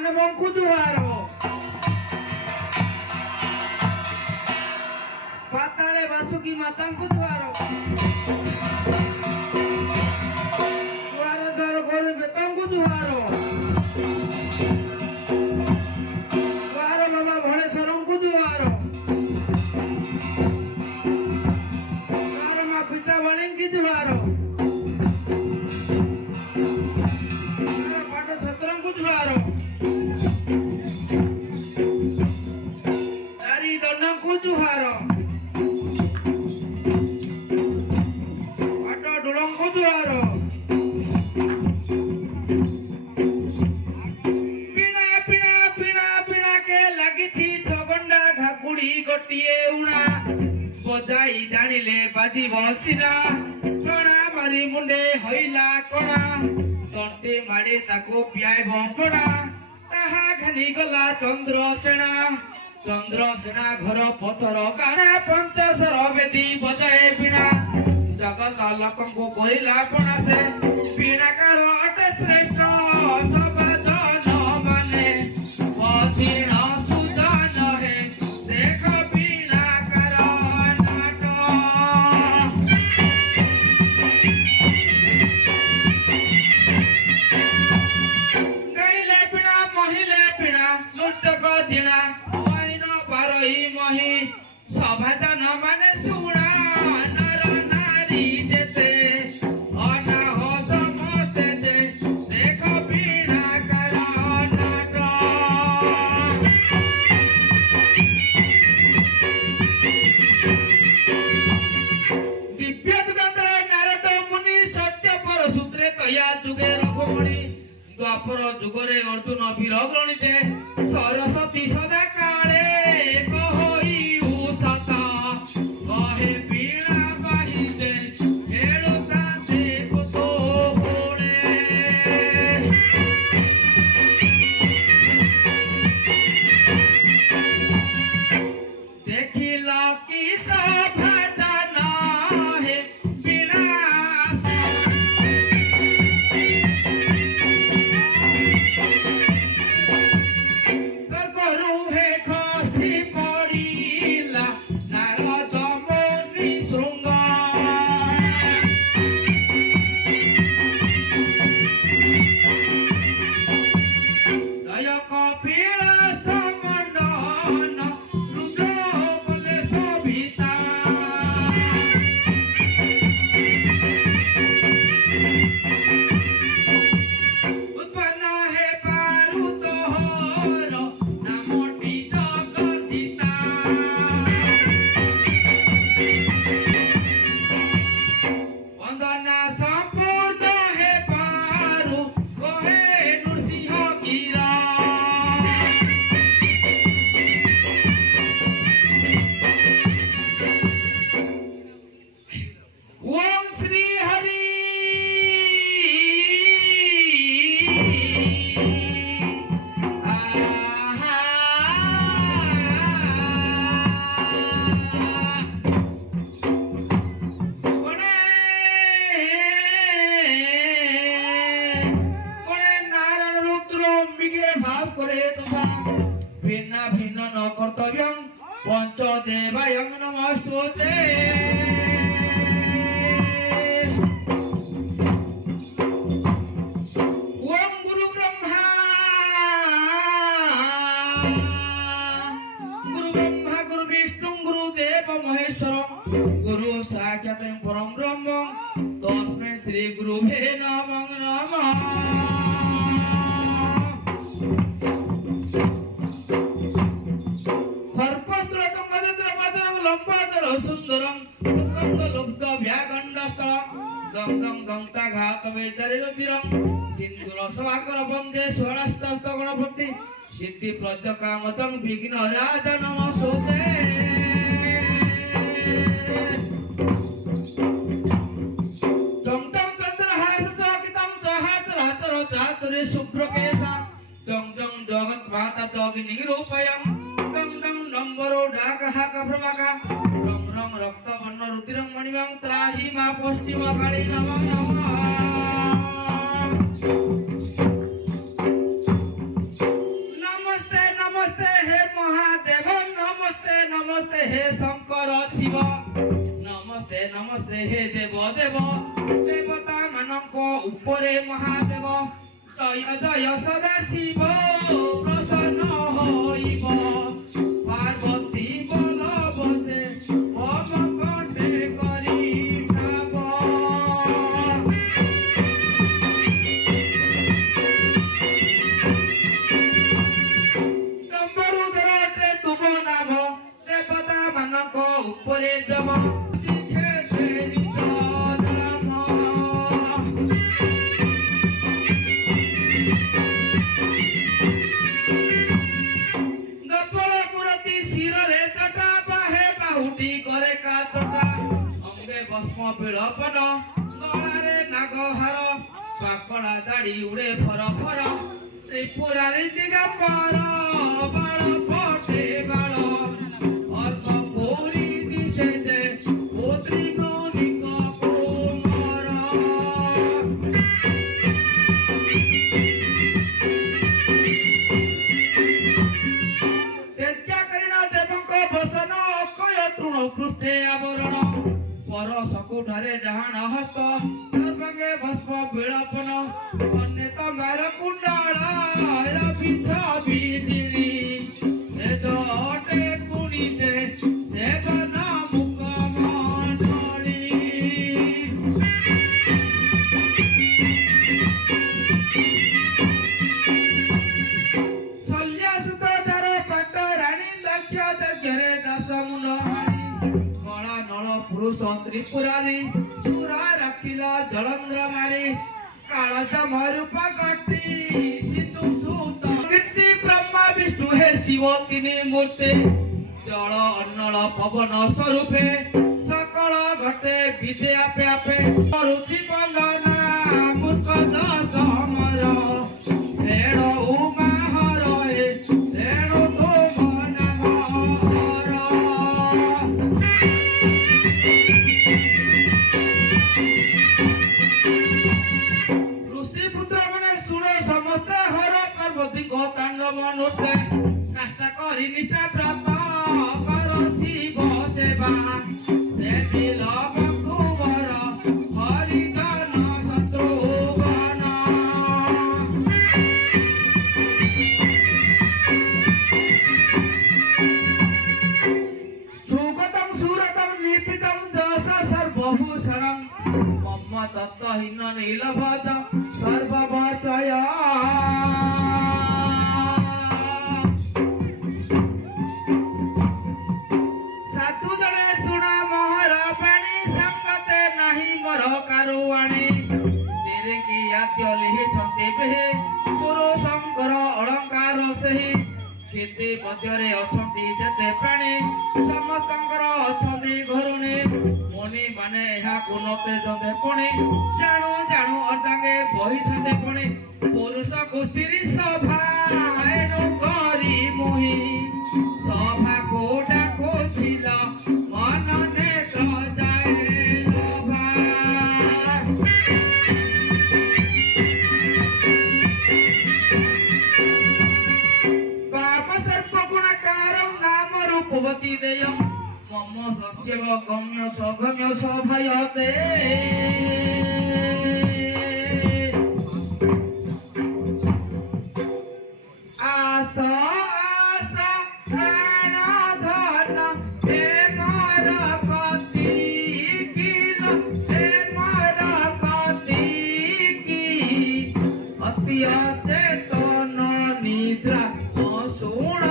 ମାନବଙ୍କୁ ଜୁହାର ପାତାଳେ ବାସୁକି ମାତାଙ୍କୁ ଜୁହାର ଦୁଆର ଦ୍ୱାର ଘରେ ବେତଙ୍କୁ ଜୁହାର ଦୁଆର ବାବା ଭଣେଶ୍ୱରଙ୍କୁ ଜୁହାର ଦୁଆର ମା ପିତା ବଳିଙ୍କି ଜୁହାର ପାଟ ଛତ୍ରଙ୍କୁ ଜୁହାର ଚାରି ଦଣ୍ଡଙ୍କୁ ଜୁହାର ପାଟ ଡୋଳଙ୍କୁ ଜୁହାର ପିଣା ପିଣା ପିଣା ପିଣା କେ ଲାଗିଛି ଛଗଣ୍ଡା ଘାକୁଡି ଗୋଟିଏ ଉଣା ବଜାଇ ଜାଣିଲେ ବାଜିବ ସିନା କଣା ମାରି ମୁଣ୍ଡେ ହଇଲା କଣା ତଣ୍ଟେ ମାଡେ ତାକୁ ପିଆଇବ ପଣା ତାହା ଘେନି ଗଲା ଚନ୍ଦ୍ରସେନା ଚନ୍ଦ୍ରସେନା ଘର ପଥର କାଣା ପଞ୍ଚଶର ବେଦୀ ବଜାଏ ପିଣା ଜଗତ ଲୋକଙ୍କୁ କହିଲା ପଣା ସେ ପିଣାକାର ଅଟେ ଶ୍ରେଷ୍ଠ ସବାଦନ ମାନେ ବସିଣ ସୁଦନ ହେ ଦେଖ ପିଣାକାର ନାଟ ଗାଇଲେ ପିଣା ମହିଲେ ପିଣା ନୃତକ ଦିଣା ମହିନ ପାରଇ ମହି ସଭାଦାନ ମାନେ ଶୁଣା ନର ନାରୀ ଯେତେ ଅନାହ ସମସ୍ତେ ଯେ ଦେଖ ପିଣାକାର ନାଟ ଦିବ୍ୟ ଯୁଗାନ୍ତର ନାରଦ ମୁନି ସତ୍ୟ ପର ସୂତ୍ରେ ତୟା ଯୁଗେ ରଘୁମଣି ଦ୍ୱାପର ଯୁଗରେ ଅର୍ଜୁନ ବୀର ଗଣିତେ ସରସ୍ୱତୀ ସଦା କାଳେ କହଇ ସତ କହେ ପିଣା ବାହିତେ ଖେଳୁ କାନ୍ତେ କୁତୋ ହୋଳେ ଦେଖିଲ କି ସଭାଦାନ ହେ ପିଣା କରୁ ହେ ଖସି ପଡ଼ିଲା ନାରଦ ମୁନି ଶୃଙ୍ଗ ଜୟ କପିଳାସ ମଣ୍ଡନ ରୁଦ୍ର କଲେ ଶୋଭିତା ଉତ୍ପନ୍ନ ହେ ପାରୁ ତୋହର ନାମଟି ଜଗଦିତା ବନ୍ଦନା ସମ୍ପୂର୍ଣ୍ଣ ହେ ପାରୁ କହେ ନୃସିଂହ ଗିରା ओम श्री हरि आहा कोणे कोणे नारायण रुद्र मिगे भाव करे तथा भिन्न भिन्न न कर्तव्यं पंचदेवायं नमस्तुते ओम गुरु ब्रह्मा गुरु विष्णु गुरु देव महेश्वर गुरु साक्षात् परम ब्रह्म तस्मै श्री गुरुवे नमः नमः सर्पस्त्रकं मदद्रमदनं लम्बादर सुन्दरं तत्कन्द लुब्ध व्यागण्डस्थलं गं गं गंता घात वेदरिरतिरं सिन्धुर स्वाकर वन्दे स्वरास्तस्त गणपति सिद्धि प्रजकामतं विघ्नराज नमस्तुते तं तं चन्द्रहास चकितं चहातरातर चातुरे शुभ्रकेशा तं तं जगन्माता योगिनीरूपयं तं तं नम्बरो ढाकहाक प्रभाका रं रं रक्तवर्ण रुधिरं मणिमं त्राहि मा पश्चिमकाली नमः नमः हे शंकर शिव नमस्ते नमस्ते हे देव देव देवता मानक उपरे महादेव जय जय सदा शिव प्रसन्न होइब पार्वती बलवते मम कंठे करी भाव डम्बरुधरे तुम नाम देवता मानक उपरे जम शिखे तेरी चरम करे कातटा अंगे भस्म बिलपन गलारे नागहार पाकड़ा दाढ़ी उड़े फर फर त्रिपुरारी दिगंबर बाल पटे बाल अर्क पौरी दिशे दे पोत्री मौलिक कोमर तेजा करिना देवंक बसन तृण पृष्ठे आवरण पर सकुठारे डाहाण हस्त सर्वांगे भस्म बिलपन अन्यतमार कुंडाल बिछ बिजिली वेद अटे कुणिते सेवन मुख मंडली शल्यासुत धर पट राणी दक्ष दग्गरे दश मुन पुरुष त्रिपुरारी सुरा रखिला जलंद्र मारी कालच मरूपा कटी सिंधु सूत कीर्ति ब्रह्मा विष्णु हे शिव तिनि मूर्ति जल अन्नल पवन स्वरूपे सकल घटे विदे आपे आपे रुचि बंदना मूर्ख दस अमर भेड़ उमा हरे भेड़ तो काष्टा करी निष्ठा व्रत कर शिव सेवा से दिल बंधुवर हरिजन शत्रुघ्न सुगतम सुरतम निपितम दश सर्वभूषणं मम तत्त्वहीन नीलभज सर्ववचय गुरु शंकर अलंकार सही केते मध्यरे अछंती जेते प्राणी समस्तंकर अछंती घरुणी मुनि माने एहा गुणते जंदे पुणी जाणु जाणु अर्धांगे बही छते पुणी पुरुष कुस्तिरी सभा एनु करी मोहि सभा कोडा कोछिला मन नेत्र जाए सभा भवती देय मम सस्य गम्य सगम्य सभयते आस आस प्राण धन हे मर कति किल हे मर कति की अति अचेतन निद्रा शुण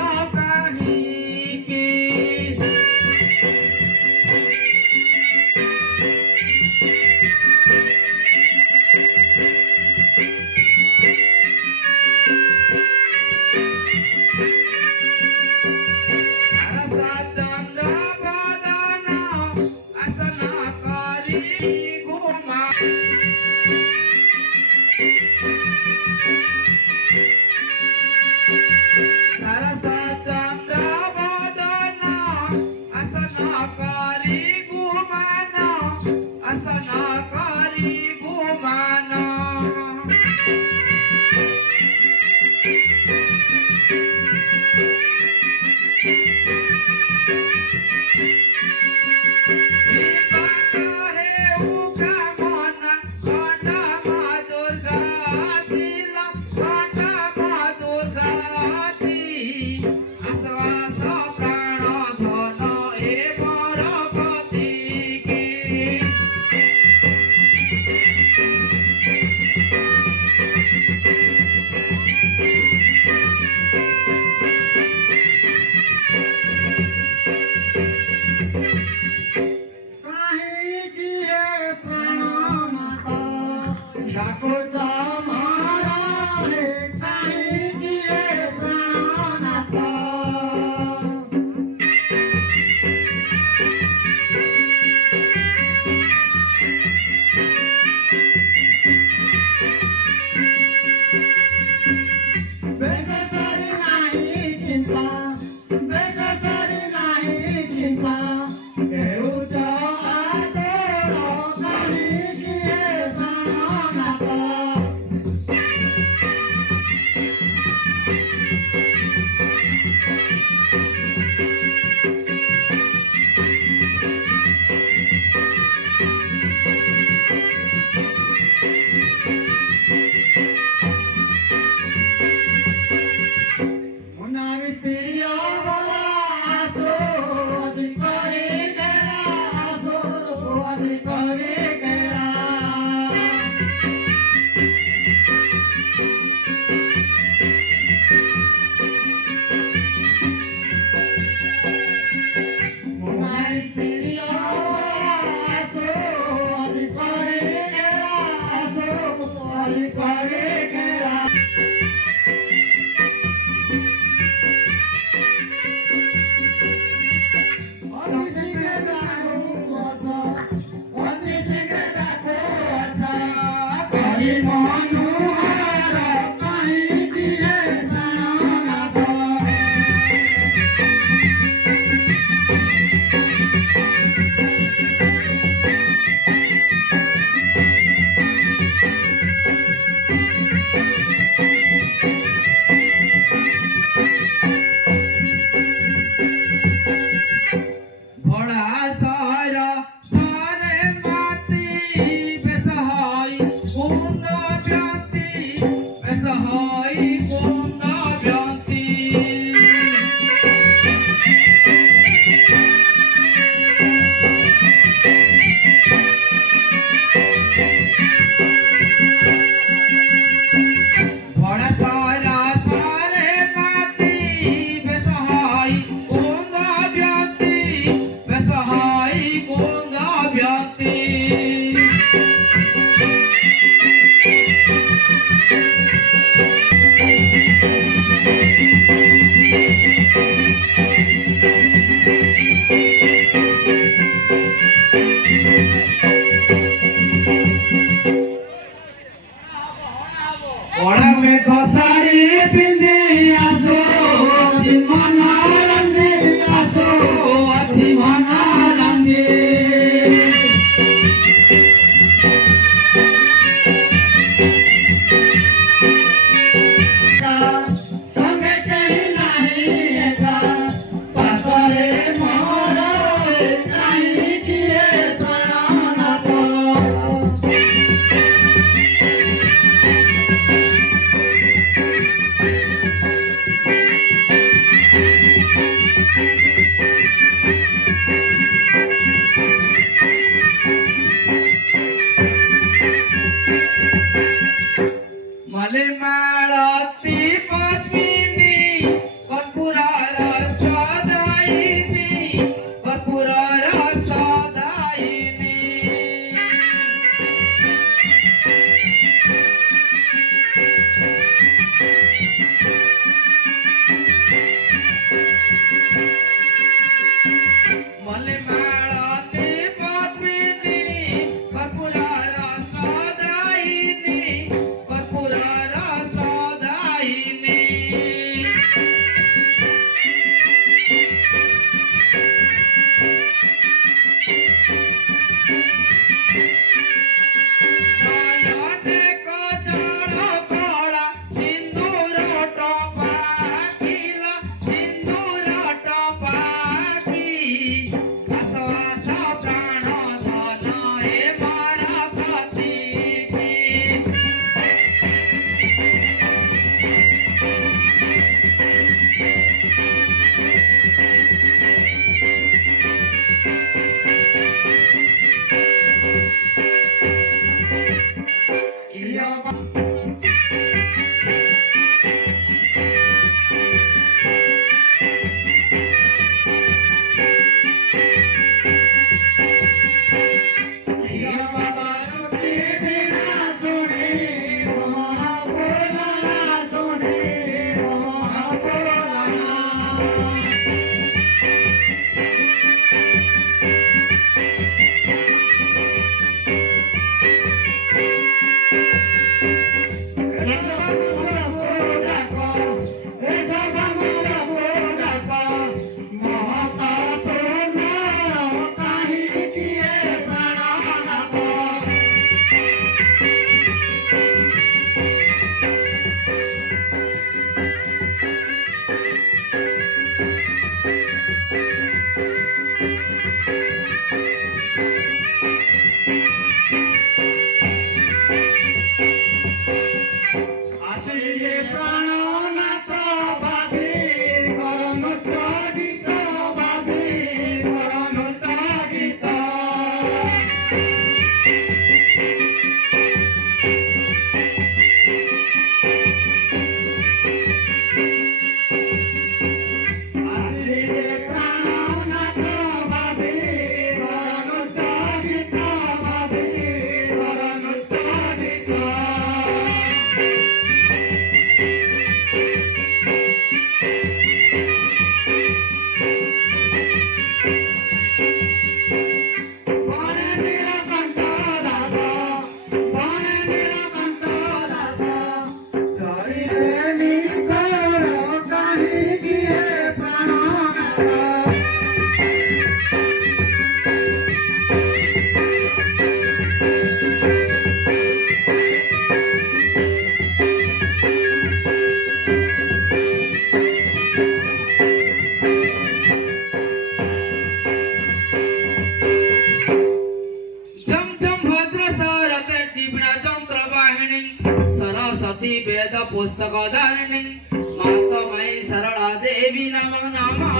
देवी नमः नमः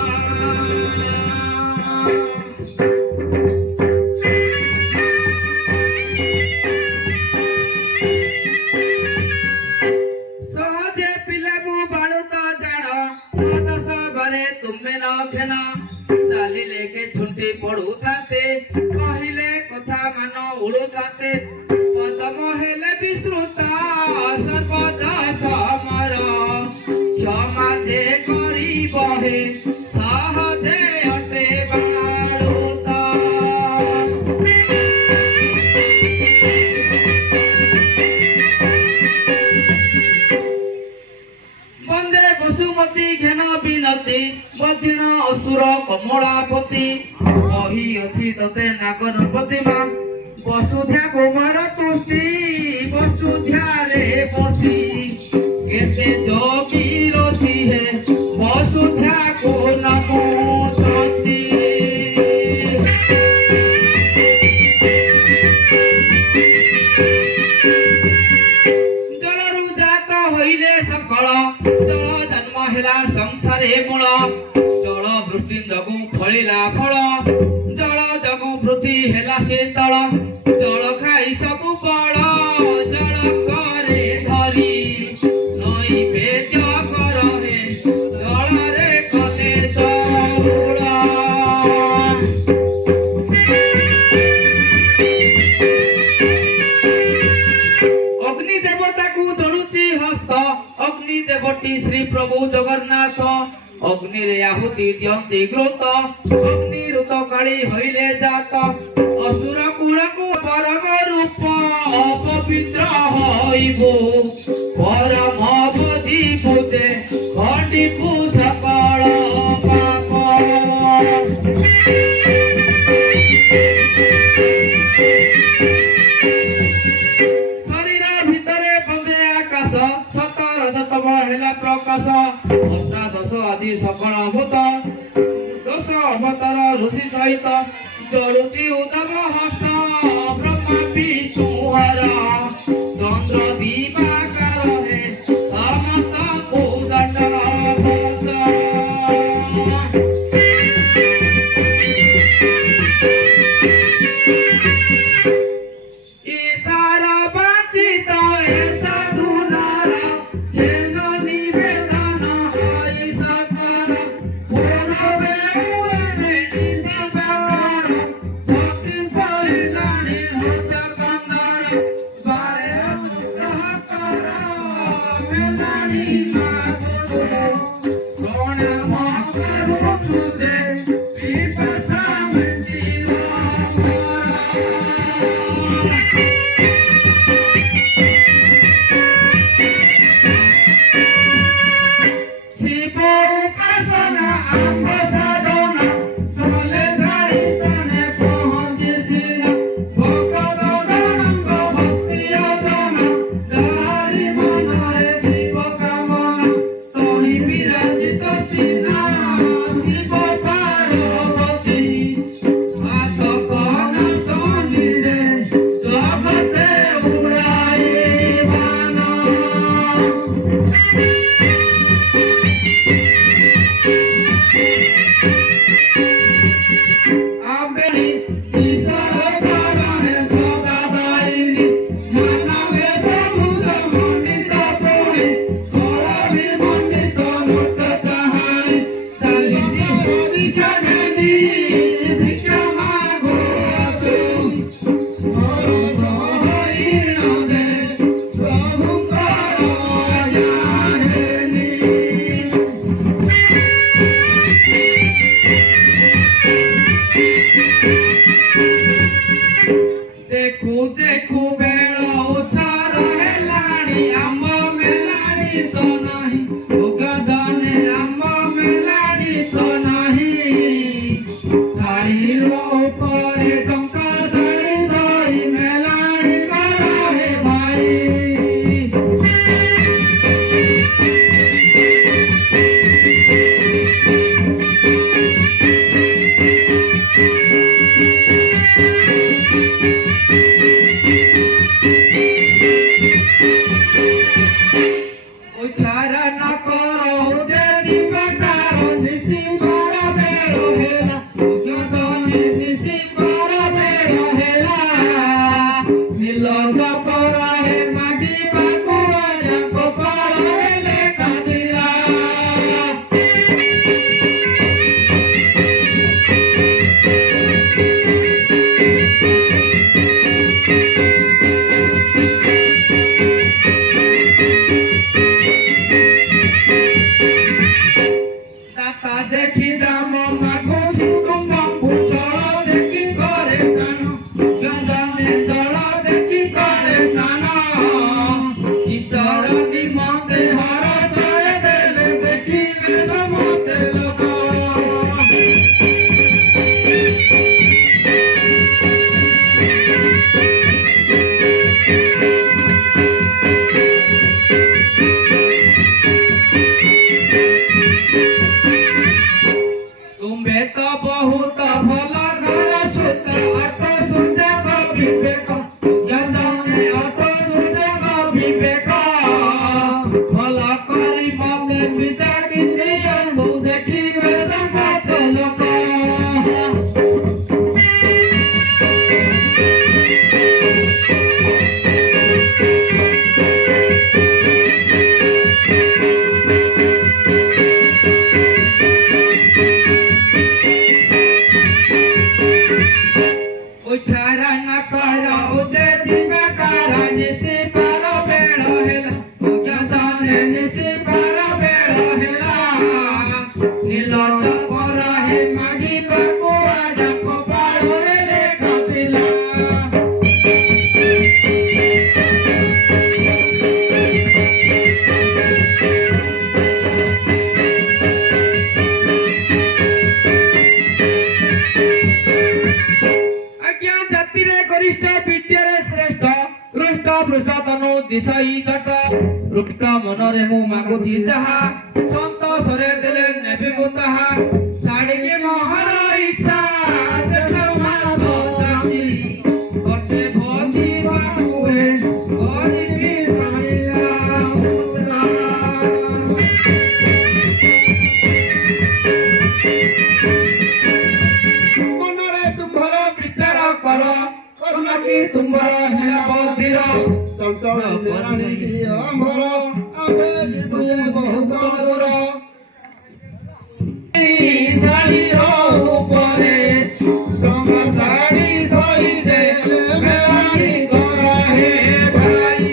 तुम्हें ना फेना डाली लेके झुंटी पड़ू थाते कहले कथा मान उड़ू थाते पदम हेले विश्रुता सर्वदा समर क्षमा जे करी बहे सहजे अटे बाड़ुता वंदे वसुमती घेन बिनती बदिन असुर कमलापति कही अछि तते नागनपति मा वसुधा कुमार तुसी वसुधा रे बसी केते जोगी रसी है वसुधा को नमो सती जलरु जात होइले सकल जल जन्म हेला संसारे मूल जल वृष्टि जगु फलिला फल जल जगु पृथ्वी हेला शीतल जल खाई सबु बड़ जल करे धरी नई पेच करहे जल रे कले चौड़ा अग्नि देवता को धरुची हस्त अग्नि देवती श्री प्रभु जगन्नाथ अग्नि रे आहुति दियंती ग्रोत अग्नि ऋत काली हईले जात असुर कुल को परम रूप अपवित्र हईबो परम बधि पुते खंडी को सकल पाप शरीर भितरे बंदे आकाश सतर दतम हेला प्रकाश अष्टादश आदि सकल भूत दश अवतार ऋषि सहित जरुचि उदम हस्त ब्रह्मा विष्णु हर चंद्र दिवाकर हे समस्त को दंड ईशारा बाचित साधु नार जेन निवेदन हई सकल पूर्वे उड़े निदिवाकर शक्ति परिणानी हत कंदर बारे अनुग्रह कर मेलानी मातुरो प्रणाम करू तुझे विपसा मंदिर शिव उपासना अम्ब साधना सले झाड़ी स्थाने पहुँचिसिन भक्त गौरंग भक्ति अजना जारी मनरे शिव कामना तहि विराजित सिना शिव पार्वती हाथ कन सनिरे जगते उड़ाई बाना ଦେଖି ଦାମ ମାଗୁଛି ତୁମକୁ ଜଳ ଦେଖି କରେ ସ୍ନାନ ଚନ୍ଦନେ ଜଳ ଦେଖି କରେ ସ୍ନାନ ଈଶ୍ୱର ନିମନ୍ତେ ହରଷରେ ଦେଲେ ଦେଖିବେ ସମସ୍ତେ ଲୋକ तुम्हें तो बहुत भल घर सुत अट सुजग विवेक जने अट सुजग विवेक भल करी मते पिता की देखिबे समस्त लोक उछारा न करा उदे दिवा करा निसे पार बेड़ हेला उजदाने निसे पार बेड़ हेला नीलत पर हे मागी पाको आज कपाल रे लेखा पिला तनु दिशाई जट रुष्ट मनरे मु मागुती ताहा संतोषरे देले नेबे गुताहा साडीके मोहर इच्छा देखो मासो साची करते भोजी बाकुए गरीबी साइया मुद्रा मनरे तुम्हारा विचार करो करुणाकी तुम्हारा हेला बधिर ଆମର ଆମେ ଯିବୁ ବହୁତ ଦୂର ଶାଢ଼ୀର ଉପରେ ତମ ଶାଢ଼ୀ ଧୋଇ ଦେଲେ ମେଳାଣି କର ହେ ଭାଇ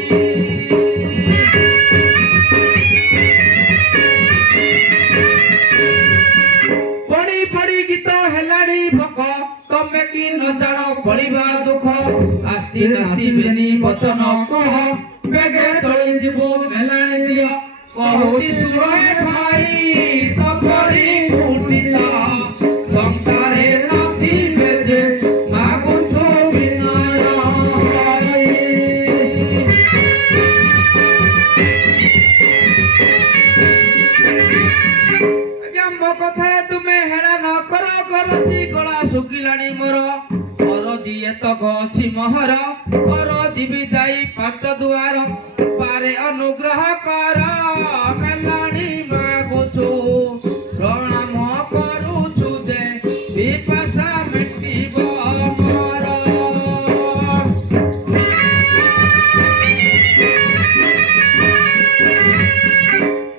ପଢି ପଢି ଗୀତ ହେଲାଣି ଭକ ତମେ କି ନ ଜାଣ ପଢିବା ଦୁଃଖ ଆସ୍ତି ନାସ୍ତି ବେନି ବଚନ କହ बेगे तोड़ी जीवो मेलानी दिया कहुटी सुरे भाई तकरी फुटिला संसारे नाती बेजे मागु छो विनय आज्ञा मो कथा तुमे हेड़ा न करो करती गला सुकिलानी मोर दिए तो गछि मोहर और दिबी दाई पात दुआर पारे अनुग्रह कर मेलानी मागुछु प्रणाम करूछु दे विपाशा मिटिब मोर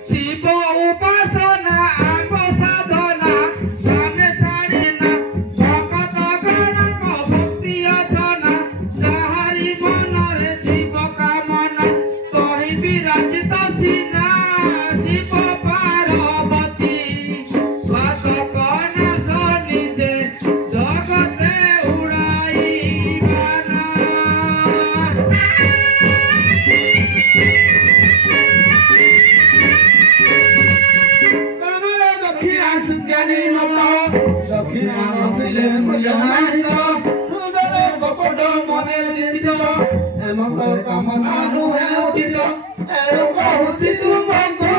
शिव उपासना आग साधना जाने तारिना भगत गण जाहारी मनरे जीव कामना कहि विराजित सीना शिव पार्वती बात कना सनिजे जगते उड़ाई बाना कमरे दक्षिणा सुज्ञानी मत दक्षिणा नसिले मूल्यमानित कपट मने दिदित एमक कामना नुहे उचित एरो बहुति तुमको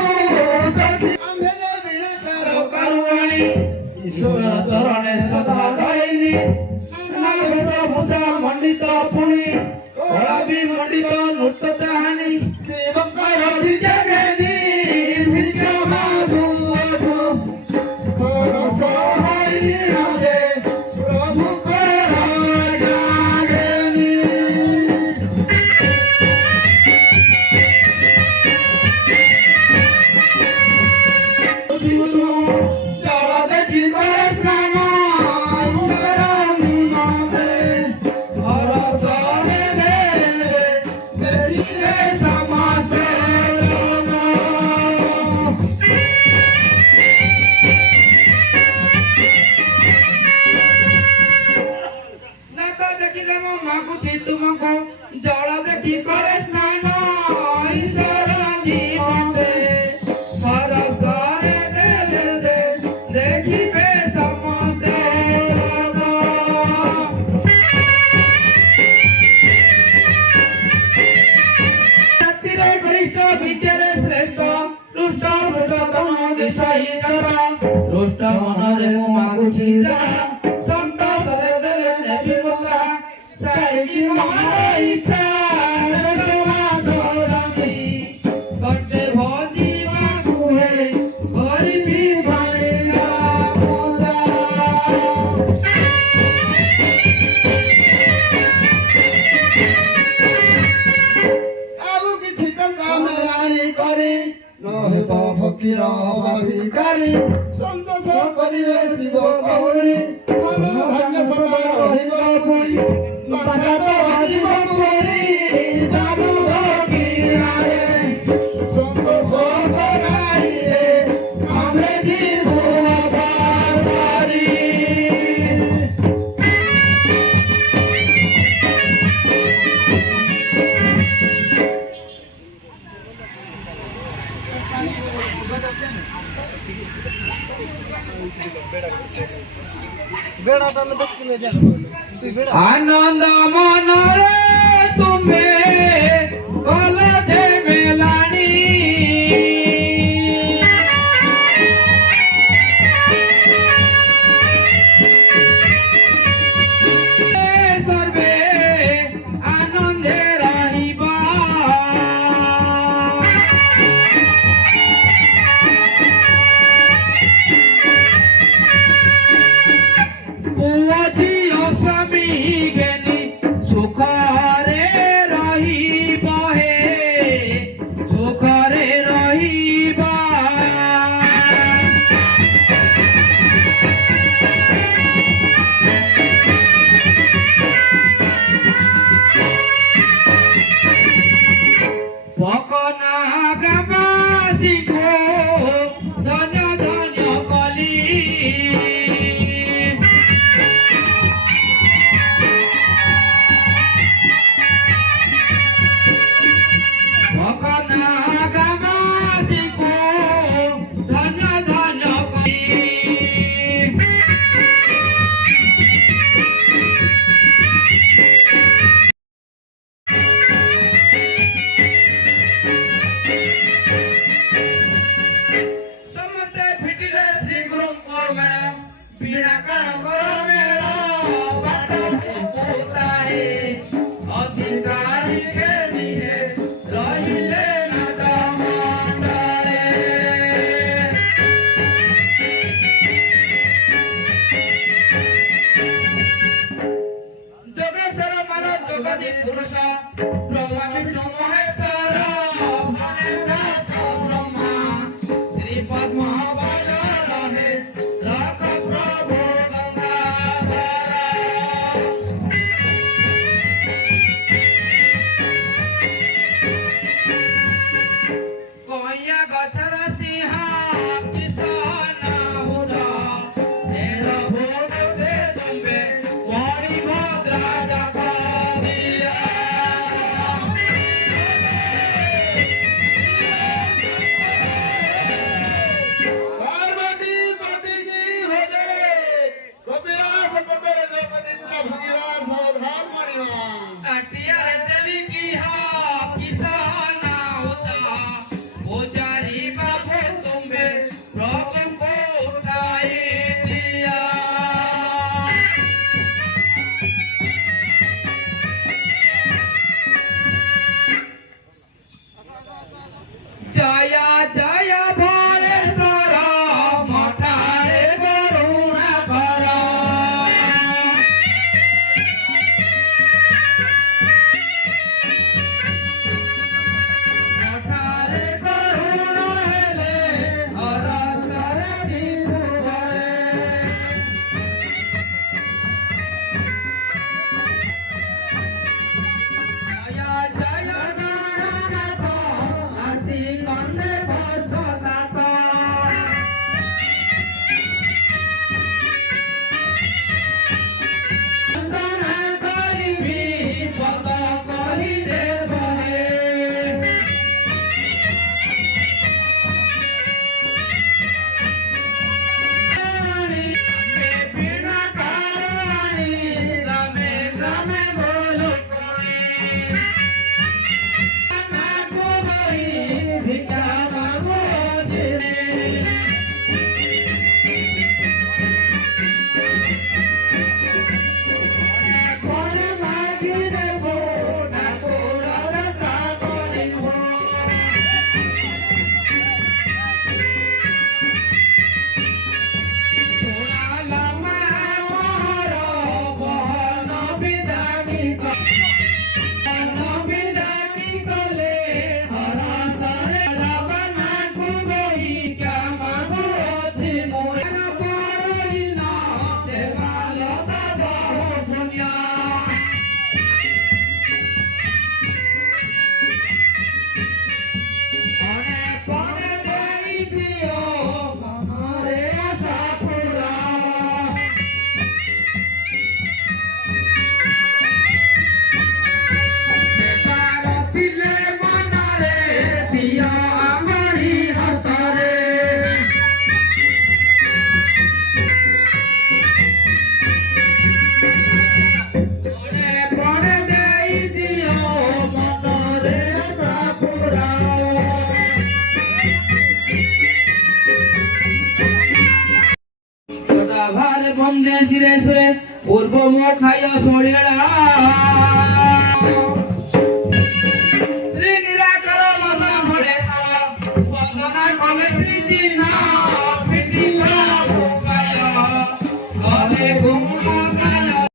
आमेले विनाशर करुणानी ईश्वर चरणे सदा दायिनी नागेश भूषा मंडित पुनि कलाबी मंडित नृत्य चाहानी सेवकर दिजगेनी भिक्षा मागु सहाय रे प्रभु जल देखी करे स्नान କର ରୋଷ୍ଟ ମନରେ ମୁଁ ମାଗୁଛି ଯାହା ସନ୍ତୋଷ ଦେଲେ ନେବି ମୁକା ସାଇକି ମହାର ଇଚ୍ଛା ଗୋଟେ ଭୋଜି ମାଗୁଏ କରିବି ବାଳିକା ପୂଜା। ଆଉ କିଛି ଟଙ୍କା ମେଳାଣି କରି ନହେବ ଫକୀର ହବା ଭିକାରୀ ସନ୍ତୋଷ କରିବେ ଶିବ ଗୌରୀ ଧନ ଧାନ୍ୟ ସଦା ରହିବ ପୁରୀ ମାତା ତ ଆସିବ ପୁରୀ ଦାରୁ ଧକିରାରେ ସନ୍ତୋଷ କରାଇଲେ ଆମେ ଯିବୁ ବାହାରି। আনন্দ মনরে তুমি কলা যে মেলানি সর্বে আনন্দে রহিবা পুঁজি অস্বামী জ্ঞানী সুখরে রহিব হে সুখরে রহিবা। পকনা গাবাসীকো ধন্য ধন্য কলি পকনা গাবাসীকো ধন্য ধন্য কলি। ସମସ୍ତେ ଫିଟିଲେ ଶ୍ରୀ ଗୁରୁଙ୍କ ମେଳ ବୀଣାକାର ମେଳ ବାଟ ପୁତାଏ ଅଧିକାରୀ କେଣିହେ ରହିଲେ ନାଟ ମଣ୍ଡଳେ। ଯୋଗେଶ୍ୱର ମାନ ଯୋଗଦୀ ପୁରୁଷ ବ୍ରହ୍ମା ବିଷ୍ଣୁ ମହେଶ୍ୱର ମନେ ଦାସ ବ୍ରହ୍ମା ଶ୍ରୀପଦ୍ମ ବଳ ରହେ ରଖ ପ୍ରଭୁ ଗଙ୍ଗା। বন্দে শিরে সুরে পূর্ব মুখায় সড়িয়েড়া শ্রী নিরাকার মন ঘরে সারা বন্দনা কলে শ্রী চিহ্ন ফিটি ঘরে ঘুম